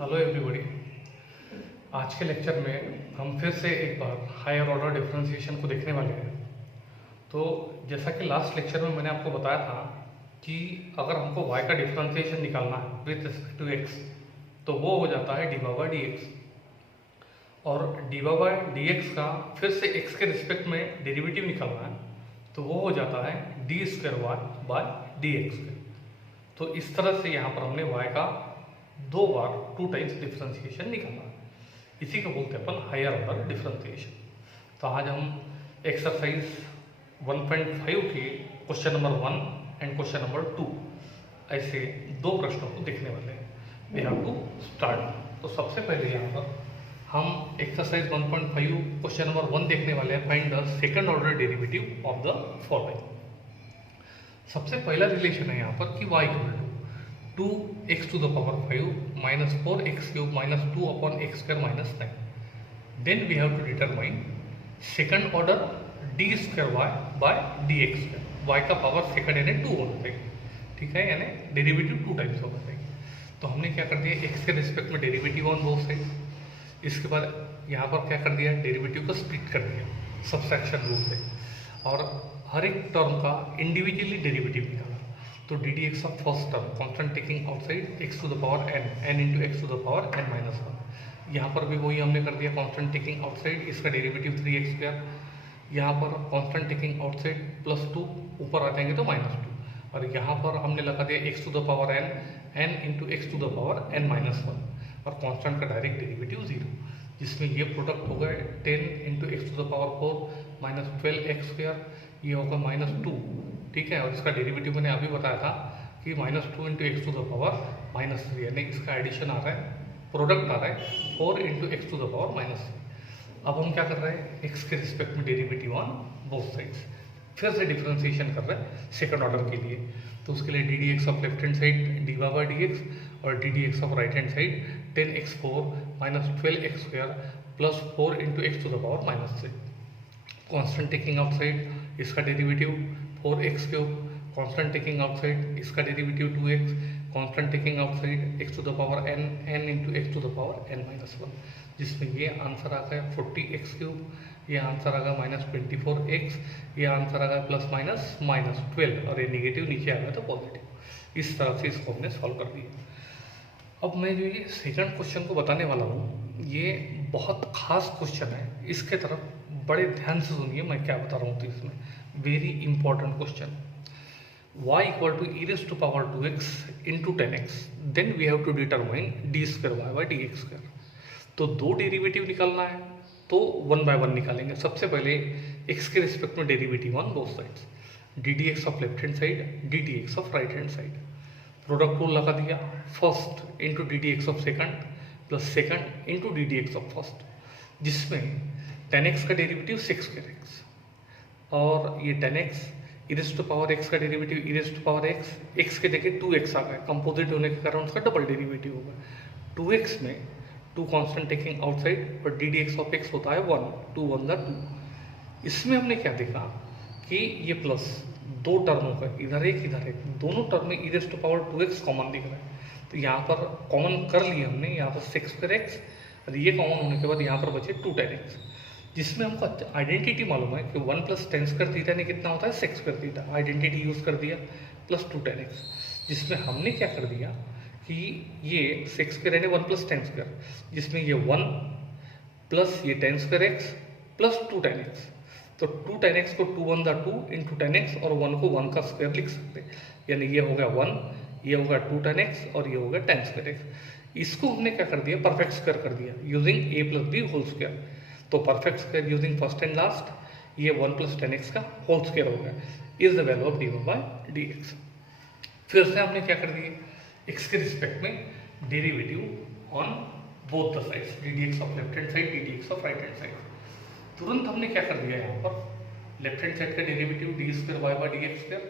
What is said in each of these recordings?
Hello everybody. आज के lecture में हम फिर से एक बार हायर ऑर्डर डिफरेंशिएशन को देखने वाले हैं। तो जैसा कि लास्ट लेक्चर में मैंने आपको बताया था कि अगर हमको y का डिफरेंशिएशन निकालना है विथ रिस्पेक्ट टू x तो वो हो जाता है डी बाई डी एक्स, और डी बाई डी एक्स का फिर से x के रिस्पेक्ट में डेरिवेटिव निकालना है तो वो हो जाता है d square y by d x. तो इस तरह से यहाँ पर हमने y का दो बार 2 टाइम्स डिफरेंशिएशन निकाला, इसी को बोलते हैं अपन हायर ऑर्डर डिफरेंशिएशन। तो आज हम एक्सरसाइज 1.5 के question number 1 and question number 2 ऐसे दो प्रश्नों को देखने वाले हैं। We have to start. तो सबसे पहले यहाँ पर हम एक्सरसाइज 1.5 क्वेश्चन नंबर 1 देखने वाले हैं। Find the second order derivative of the following. सबसे पहला रिलेशन है यहाँ पर कि y equal to 2x to the power 5 minus 4x cube minus 2 upon x square minus 9. Then we have to determine second order d square y by dx square. y का power second यानी 2 होना चाहिए, ठीक है, यानी derivative 2 times होना चाहिए। तो हमने क्या कर दिया, x के रिस्पेक्ट में डेरिवेटिव ऑन बोथ साइड। इसके बाद यहाँ पर क्या कर दिया, डेरिवेटिव को स्प्लिट कर दिया सब्सट्रैक्शन रूल से, और हर एक टर्म का इंडिविजुअली डेरिवेटिव निकाला। तो d d x of first term constant taking outside x to the power n into x to the power n minus 1। यहाँ पर भी वही हमने कर दिया, कॉन्स्टेंट टेकिंग आउटसाइड, इसका डेरिवेटिव 3x स्क्वायर। यहाँ पर कॉन्स्टेंट टेकिंग आउटसाइड प्लस 2, ऊपर आ जाएंगे तो -2, और यहाँ पर हमने लगा दिया x to the power n into x to the power n minus 1, और कॉन्स्टेंट का डायरेक्ट डेरिवेटिव 0, जिसमें ये प्रोडक्ट होगा 10 into x to the power 4 minus 12x square, ये होगा -2, ठीक है। और इसका डेरिवेटिव मैंने अभी बताया था कि -2 into x to the power -3, यानी इसका एडिशन आ रहा है, प्रोडक्ट आ रहा है 4 into x to the power -3। अब हम क्या कर रहे हैं, एक्स के रिस्पेक्ट में डेरिवेटिव ऑन बोथ साइड्स, फिर से डिफरेंशिएशन कर रहे हैं सेकंड ऑर्डर के लिए। तो उसके लिए d d x of left hand side d by d x, और d d x of right hand side 10x4 minus 12x square plus 4 into x to the power -3। Constant taking outside इसका derivative 4x cube, constant taking outside इसका derivative 2x, constant taking outside x to the power n into x to the power n minus 1, जिसमें ये answer आ गया 40x cube, ये answer आ गया -24x, ये answer आ गया ±12, और ये निगेटिव नीचे आ गया तो पॉजिटिव। इस तरह से इसको हमने सॉल्व कर दिया। अब मैं जो ये सेकंड क्वेश्चन को बताने वाला हूँ, ये बहुत खास क्वेश्चन है, इसके तरफ बड़े ध्यान से सुनिए मैं क्या बता रहा हूँ। तो इसमें very important question, y equal to e raise to power 2x into 10x, then we have to determine d square y by d x square. तो दो डेरिवेटिव निकालना है तो 1 बाय 1 निकालेंगे। सबसे पहले x के रिस्पेक्ट में derivative on both sides, d d x of left hand side d d x of right hand side. Product rule लगा दिया, first into d d x of second plus second into d d x of first, जिसमें 10x का derivative 6x, और ये 10x e raise to power x का derivative e raise to power x के जगह 2x आ गया, composite होने के कारण उसका डबल डेरिवेटिव होगा। 2x में 2 कॉन्स्टेंट टेकिंग आउटसाइड, और d d x of x होता है 1, 2 1 2। इसमें हमने क्या देखा कि ये प्लस दो टर्मों का इधर एक इधर एक, दोनों टर्म में e raise to power 2x common दिख रहा है। तो यहाँ पर कॉमन कर लिए हमने, यहाँ पर 6x, और ये कॉमन होने के बाद यहाँ पर बचे 2 10x, जिसमें हमको आइडेंटिटी मालूम है कि 1 प्लस 10 स्क्वायर थीटा ने कितना होता है 6 स्क्वायर थीटा, आइडेंटिटी यूज़ कर दिया, प्लस 2 10x, जिसमें हमने क्या कर दिया कि ये 6 स्क्वायर यानी 1 प्लस 10 स्क्वायर, जिसमें ये 1 प्लस ये 10 स्क्वायर x प्लस 2 10x। तो 2 10x को 2 1 2 इंटू 10x, और 1 को 1 का स्क्वायर लिख सकते हैं, यानी ये हो गया 1, ये होगा 2 10x, और ये होगा 10 स्क्वायर x। इसको हमने क्या कर दिया, परफेक्ट स्क्वायर कर दिया using a plus b whole square. तो perfect square using first and last, ये 1 प्लस 10x का होल स्क्वायर हो गया, is the value of d by d x. फिर से हमने क्या कर दिया, x के रिस्पेक्ट में derivative on both the sides, d d x of left hand side d d x of right hand side. तुरंत हमने क्या कर दिया, यहाँ पर लेफ्ट हैंड साइड का derivative d square y by d x square,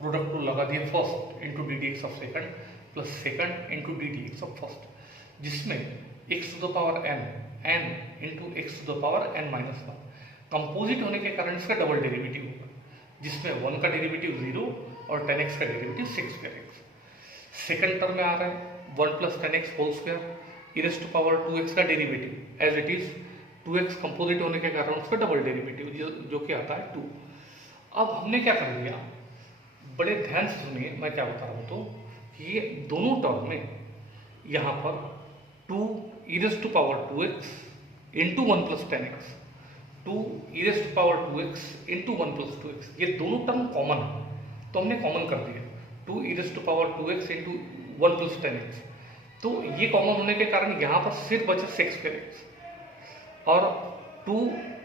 product को लगा दिया first into d d x of second plus second into d d x of first, जिसमें x to the power n into x to the power n minus 1, composite होने के कारण इसका double derivative होगा, जिसमें 1 का डेरिवेटिव 0 और 10x का डेरिवेटिव 6x। सेकंड टर्म में आ रहा है 1 plus 10x whole square, e raised to power 2x का derivative as it is 2x composite होने के कारण उसका डबल डेरिवेटिव जो कि आता है 2। अब हमने क्या कर लिया, बड़े ध्यान से सुनिए मैं क्या बता रहा हूँ, तो कि ये दोनों टर्म में यहाँ पर 2 e raised to power 2x into 1 plus 10x, 2 e raised to power 2x into 1 plus 2x, ये दोनों टर्म कॉमन है तो हमने कॉमन कर दिया 2 e raised to power 2x into 1 plus 10x। तो ये कॉमन होने के कारण यहाँ पर सिर्फ बचे sec square x और 2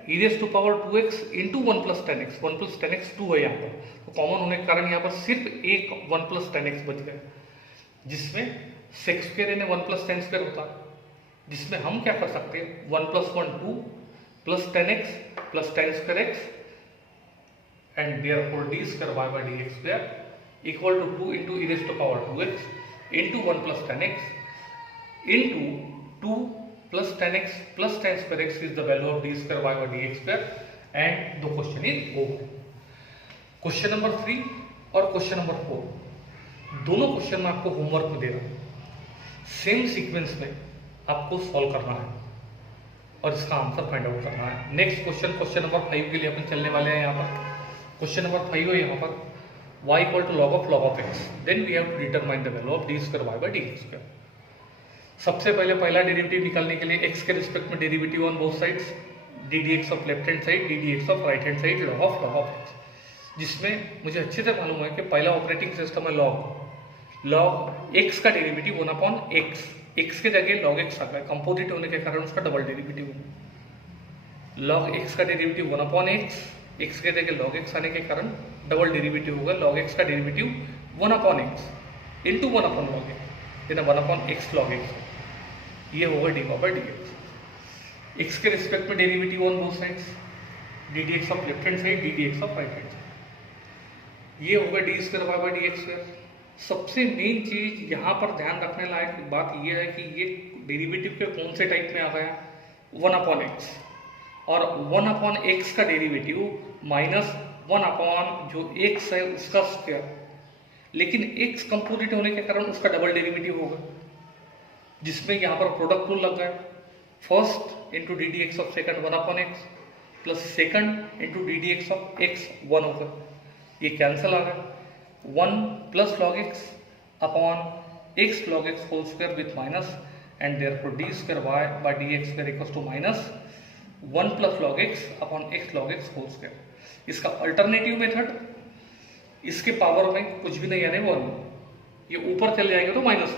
e raised to power 2x into 1 plus 10x, 1 plus 10x 2 है यहाँ पर, तो कॉमन होने के कारण यहाँ पर सिर्फ एक 1 प्लस 10x बच गया, जिसमें sec square यानी 1 प्लस 10 स्क्वायर होता है, जिसमें हम क्या कर सकते हैं 1 plus 1 2 plus 10x plus 10 square x and therefore d square y by dx square equal to 2 into e raised to power 2x into 1 plus 10x into 2 plus 10x plus 10 square x is the value of d square y by dx square and the question is over। Question number 3 और question number 4 दोनों question में आपको homework में दे रहा हूं, same sequence में आपको solve करना है और इसका आंसर फाइंड आउट करना है। नेक्स्ट क्वेश्चन नंबर 5 के लिए अपन चलने वाले हैं। यहाँ पर क्वेश्चन नंबर 5 है यहाँ पर y equal to log of x, then we have to determine the value of d square y by dx square. सबसे पहले पहला डेरिवेटिव निकालने के लिए x के रिस्पेक्ट में derivative on both sides, d d x of left hand side d d x of right hand side log of x, जिसमें मुझे अच्छे से मालूम है कि पहला ऑपरेटिंग सिस्टम है लॉग x का डेरिवेटिव 1 अपॉन x के जगह log x आ गया, कंपोजिट होने के कारण उसका डबल डेरिवेटिव होगा। log x का डेरिवेटिव 1 अपॉन x के जगह log x आने के कारण डबल डेरिवेटिव होगा, log x का derivative 1 upon x into 1 upon log x, यानी 1 अपॉन x log x, ये होगा डी बाय dx। x के रिस्पेक्ट में derivative on both sides, d d x of left hand side d d x of right hand side, ये होगा d square y by d x square. सबसे main चीज यहाँ पर ध्यान रखने लायक बात यह है कि ये डेरिवेटिव के कौन से टाइप में आ गया, 1 अपॉन x, और 1 अपॉन x का डेरिवेटिव माइनस 1 अपॉन जो x है उसका स्क्वायर, लेकिन x कंपोजिट होने के कारण उसका डबल डेरिवेटिव होगा, जिसमें यहाँ पर प्रोडक्ट रूल लग गया, first into d d x of second 1 upon x plus second into d d x of x 1 होगा, ये कैंसिल आ गया, 1 plus log x upon x log x whole square with minus and therefore d square y by dx square equals to minus 1 plus log x upon x log x whole square. इसका alternative method, इसके power में कुछ भी नहीं यानी 1, ये ऊपर चले जाएंगे तो minus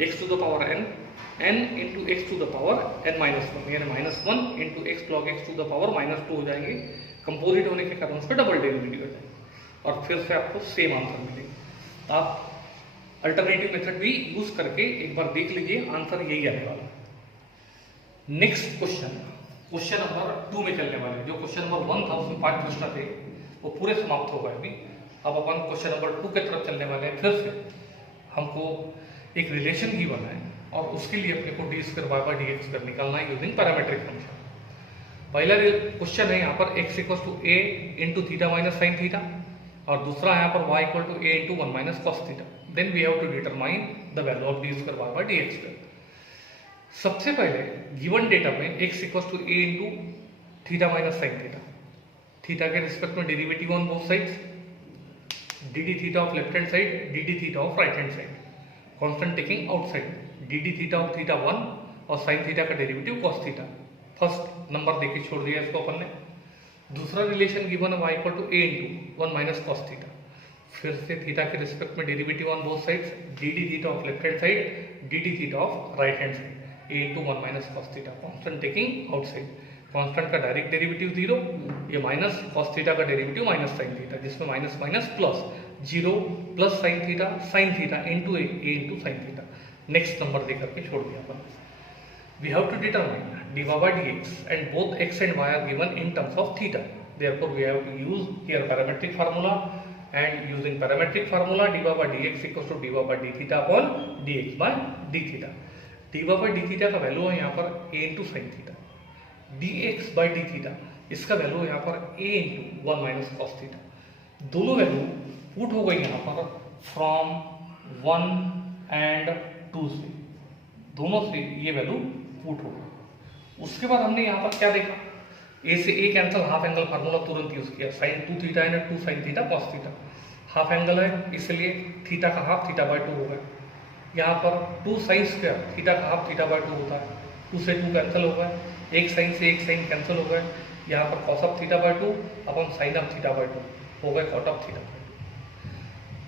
1 x to the power n into x to the power n minus 1, यानी minus 1 into x log x to the power minus 2 हो जाएंगे, कंपोजिट होने के कारण उसका डबल डेरिवेटिव हो जाएगा और फिर से आपको सेम आंसर मिलेगा। आप अल्टरनेटिव मेथड भी यूज करके एक बार देख लीजिए, आंसर यही आने वाला। नेक्स्ट क्वेश्चन नंबर 2 में चलने वाले, जो क्वेश्चन नंबर 1 था उसमें 5 प्रश्न थे वो पूरे समाप्त हो गए अभी। अब अपन क्वेश्चन नंबर 2 की तरफ चलने वाले हैं। फिर से हमको एक रिलेशन ही बना है और उसके लिए अपने को d square y by d x square निकालना है यूजिंग पैरामीट्रिक फंक्शन। पहला क्वेश्चन है यहाँ पर x equal to a into theta minus sine theta, और दूसरा यहाँ पर y equal to a into 1 minus cos theta, then we have to determine the value of d square y by d x square. सबसे पहले given data में x equal to a into theta minus sine theta, theta के respect में derivative on both sides, d d theta of left hand side d d theta of right hand side, constant taking outside, d d theta of theta 1 और sine theta का derivative cos theta. First number देके छोड़ दिया इसको अपन ने। दूसरा रिलेशन गिवन है y equal to a into 1 minus cos theta, फिर से थीटा के रिस्पेक्ट में derivative on both sides, d d theta of left hand side d d theta of right hand side, a into 1 minus cos theta, constant taking outside, constant का direct derivative 0, ये minus cos theta का derivative minus sine theta, जिसमें minus minus plus 0 plus sine theta into a into sine theta. Next number दे करके छोड़ दिया अपन। We have to determine dy by dx and both x and y are given in terms of theta. Therefore, we have to use here parametric formula, and using parametric formula dy by dx equals to dy by d theta upon dx by d theta. dy by d theta का value है यहाँ पर a into sine theta, dx by d theta इसका value है यहाँ पर a into 1 minus cos theta. दोनों value put हो गई यहाँ पर फ्रॉम 1 and 2 से, दोनों से ये वैल्यू पुट होगा। उसके बाद हमने यहाँ पर क्या देखा, ए से ए कैंसिल, हाफ एंगल फार्मूला तुरंत यूज किया, साइन 2 थीटा है ना 2 sine theta cos theta, half angle है इसलिए थीटा का हाफ थीटा बाय 2 हो गया। यहाँ पर 2 साइन स्क्वायर थीटा का हाफ थीटा बाय 2 होता है, 2 से 2 कैंसिल हो गया, एक साइन से एक साइन कैंसिल हो गए, यहाँ पर कॉस ऑफ थीटा बाय 2 अपन साइन ऑफ थीटा बाय 2 हो गए कॉट ऑफ थीटा।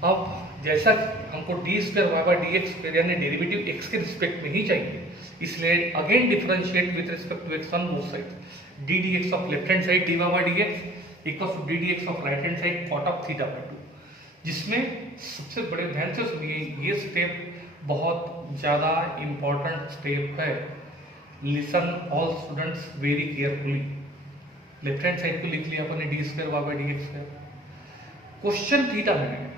अब जैसा हमको d square y by d x square यानी डेरिवेटिव एक्स के रिस्पेक्ट में ही चाहिए, इसलिए again differentiate with respect to x on both sides, d d x of left hand side d y by d x equals to d d x of right hand side cot of theta by 2, जिसमें सबसे बड़े ध्यान से सुनिए, ये step बहुत ज़्यादा important step है, listen all students very carefully. Left hand side को लिख लिया अपन ने d square y by d x square, question theta में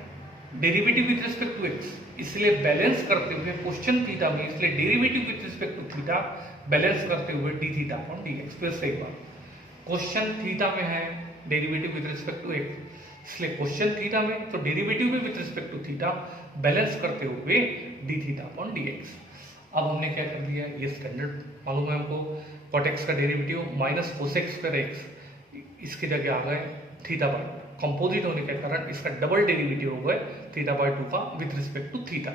derivative with respect to x, इसलिए बैलेंस करते हुए क्वेश्चन थीटा में, इसलिए derivative with respect to theta balance करते हुए d theta upon d x. फिर से एक बार, क्वेश्चन थीटा में है derivative with respect to x, इसलिए क्वेश्चन थीटा में तो डेरिवेटिव में with respect to theta balance करते हुए d theta upon d x. अब हमने क्या कर दिया, ये स्टैंडर्ड मालूम है हमको, कॉट एक्स का derivative minus cosec square x, इसकी जगह आ गए थीटा बाय, कंपोजिट होने के कारण इसका डबल डेरिवेटिव हो गए थीटा बाय 2 का विद रिस्पेक्ट टू थीटा।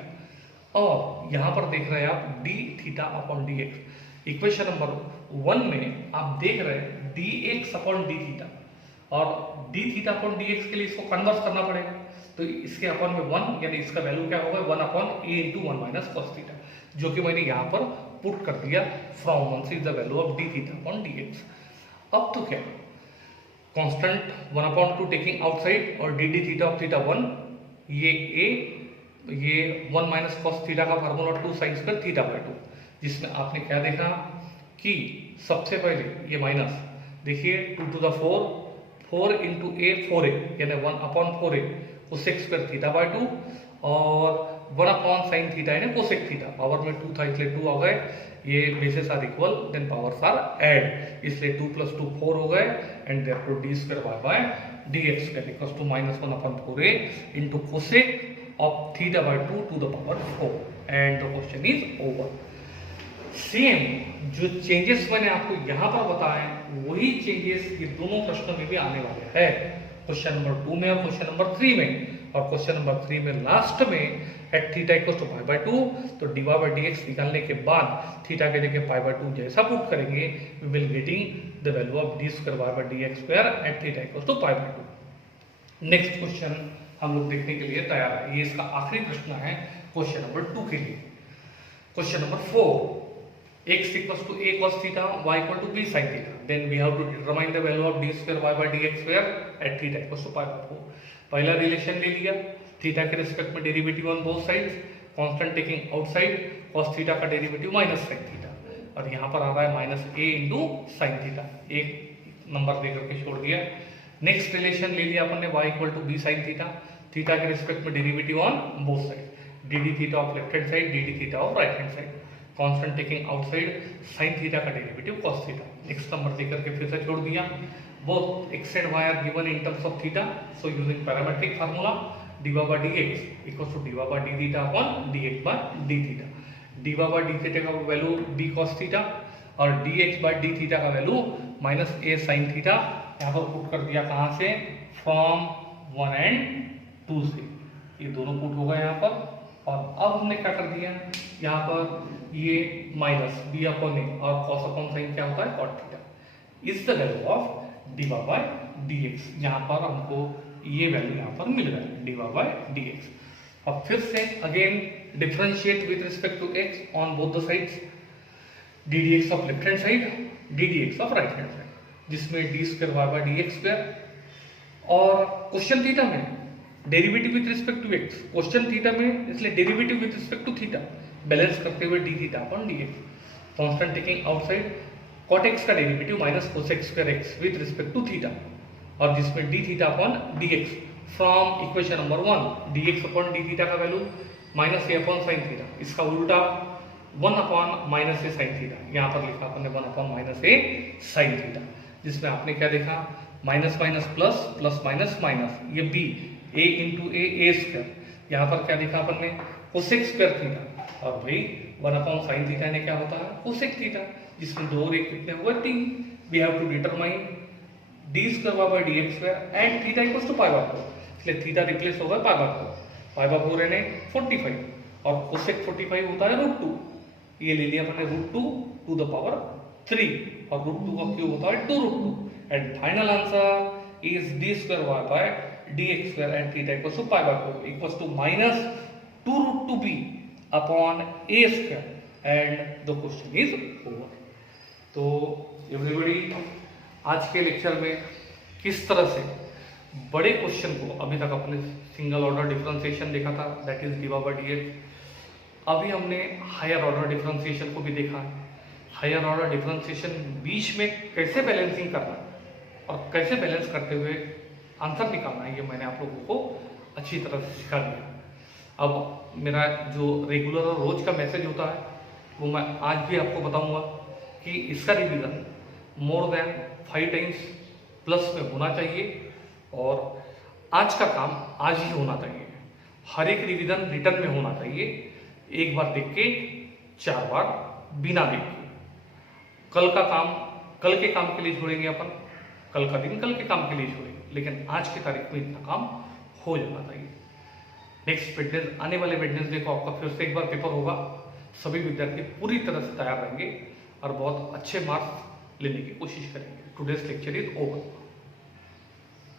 और यहाँ पर देख रहे हैं आप d theta upon d x, equation number 1 में आप देख रहे हैं d x upon d theta, और d theta upon d x के लिए इसको कन्वर्ट करना पड़ेगा, तो इसके अपॉन में 1 यानी इसका वैल्यू क्या होगा 1 अपॉन ए इंटू 1 माइनस कॉस थीटा, जो कि मैंने यहाँ पर पुट कर दिया, फ्रॉम 1 से is the value of D theta upon d x. अब तो क्या कांस्टेंट 1 अपॉन 2 टेकिंग आउटसाइड और d d theta of theta 1, ये ए, ये 1 माइनस कॉस थीटा का formula 2 sine square theta by 2, जिसमें आपने क्या देखा कि सबसे पहले ये माइनस देखिए 2 to the 4 into A 4a यानी 1 upon 4a cosec square theta by 2 और 1 अपॉन साइन थीटा यानी कोसेक थीटा, पावर में 2 था इसलिए 2 आ गए, ये bases are equal then powers are add, इसलिए 2 प्लस 2 4 हो गए and therefore d square y by d x square equals to minus 1 upon 4a into cosec of theta by 2 to the power 4 and the question is over. Same जो changes मैंने आपको यहाँ पर बताए वही चेंजेस ये दोनों प्रश्नों में भी आने वाले हैं, क्वेश्चन नंबर 2 में और क्वेश्चन नंबर 3 में। और क्वेश्चन नंबर 3 में लास्ट में at theta equals to pi by 2, तो d y by d x निकालने के बाद थीटा के जगह पाई बाय 2 जैसा पुट करेंगे we will getting the value of d square y by d x square at theta equals to pi by 2। Next question हम लोग देखने के लिए तैयार है, ये इसका आखिरी प्रश्न है क्वेश्चन नंबर 2 के लिए। Question number 4, x equals to a cos theta, y equal to b sin theta. Then we have to determine the value of d square y by dx square at theta equals to pi by 4. पहला relation ले लिया, theta के respect में derivative on both sides, constant taking outside, cos theta का derivative minus sin theta, और यहाँ पर आ रहा है minus a into sin theta, एक नंबर दे करके छोड़ दिया। नेक्स्ट रिलेशन ले लिया अपन ने y equal to b sin theta, theta के रिस्पेक्ट में derivative on both side, d d theta of left hand side, d d theta of right hand side, constant taking outside sine theta का derivative cos theta. Next number देकर के फिर से छोड़ दिया, both x and y are given in terms of theta, so using parametric formula dy by dx equals to dy by d theta upon dx by d theta, dy by d theta का value d cos theta और dx by d theta का value minus a sin theta, यहाँ पर put कर दिया कहाँ से, from 1 and 2 से, ये दोनों पुट हो गए यहाँ पर। और अब हमने क्या कर दिया, यहाँ पर ये माइनस बी अपॉन ए और कॉस अपॉन साइन क्या होता है cot theta, is the value of d y by d x, यहाँ पर हमको ये वैल्यू यहाँ पर मिल रहा है d y by d x. अब फिर से again differentiate with respect to x on both the sides, d d x of left hand side, d d x of right hand side, जिसमें d square y by d x square, और question theta में derivative with respect to x, question theta में इसलिए derivative with respect to theta balance करते हुए d theta upon d x, constant taking outside cot x का derivative minus cosec square x with respect to theta, और जिसमें d theta upon d x, from equation number 1 d x upon d theta का value minus a upon sine theta, इसका उल्टा 1 upon minus a sine theta, यहाँ पर लिखा अपन ने 1 upon minus a sine theta, जिसमें आपने क्या देखा minus minus plus, plus minus minus, ये बी ए इंटू ए स्क्वायर, यहाँ पर क्या देखा अपन ने कोसेक स्क्वायर थीटा, और भाई 1/sin थीटा ने क्या होता है कोसेक थीटा, जिसमें 2 और 1 कितने हुए 3। We have to determine d square by dx square and theta equals to pi by 4, इसलिए थीटा रिप्लेस होगा पाई बाय 4, पाई बाय 4 यानी 45, और कोसेक 45 होता है √2, ये ले लिया मैंने √2 टू द पावर 3, और √2 का क्यूब होता है 2√2, and final answer is d square y by dx square and theta equals to pi by 4 equals to -2√2b upon a square, and the question is over. तो everybody, आज के lecture में किस तरह से बड़े क्वेश्चन को, अभी तक अपने सिंगल ऑर्डर डिफरेंशिएशन देखा था, that is dy by dx, अभी हमने हायर ऑर्डर डिफरेंशिएशन को भी देखा है। हायर ऑर्डर डिफरेंशिएशन बीच में कैसे बैलेंसिंग करना है और कैसे बैलेंस करते हुए आंसर निकालना है, ये मैंने आप लोगों को अच्छी तरह से सिखा दिया। अब मेरा जो रेगुलर और रोज का मैसेज होता है वो मैं आज भी आपको बताऊंगा कि इसका revision more than 5 times plus में होना चाहिए, और आज का काम आज ही होना चाहिए। हर एक रिवीजन रिटर्न में होना चाहिए, एक बार देख के 4 बार बिना देखे। कल का काम कल के काम के लिए छोड़ेंगे अपन, कल का दिन कल के काम के लिए छोड़ेंगे, लेकिन आज की तारीख में इतना काम हो जाना चाहिए। नेक्स्ट वेडनेसडे, आने वाले वेडनेसडे को आपका फिर से एक बार पेपर होगा। सभी विद्यार्थी पूरी तरह से तैयार रहेंगे और बहुत अच्छे मार्क्स लेने की कोशिश करेंगे। Today's lecture is over.